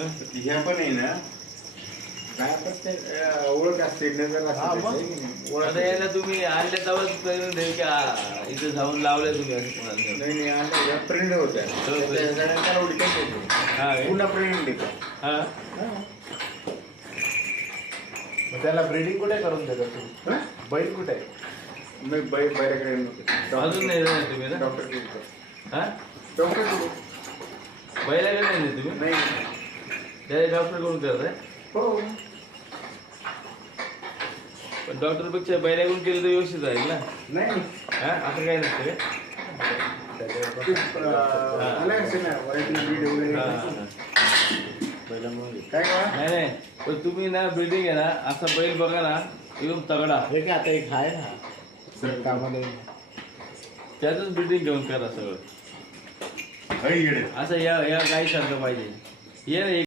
ह्या पण आहे ना काय आपण ते ओळख असते नजर असते ओळख आता यायला तुम्ही आणल्या तेव्हाच प्रेग्नंट आहे का इथे जाऊन लावले तुम्ही असं कोणाला नाही आणलं प्रिंट होत्या सगळ्यांना उडकत हा पुन्हा प्रिंट येतो हा मग त्याला ब्रीडिंग कुठे करून देतो तू बैल कुठे आहे? मी बैलाकडे अजून नाही जाणार तुम्ही ना डॉक्टर हा डॉक्टर बैलाकडे नाही ना तुम्ही नाही त्या डॉक्टर कडून करताय हो पण डॉक्टर पेक्षा बैलाकडून केलं तर व्यवस्थित राहील ना नाही हा असं काही नसतं काय नाही नाही पण तुम्ही ना ब्रिडिंग आहे ना असा बैल बघा ना एकदम तगडा हे काय आता एक आहे ना सर कामाला त्यातच ब्रिडिंग घेऊन करा सगळं असं या गाईसारखं पाहिजे हे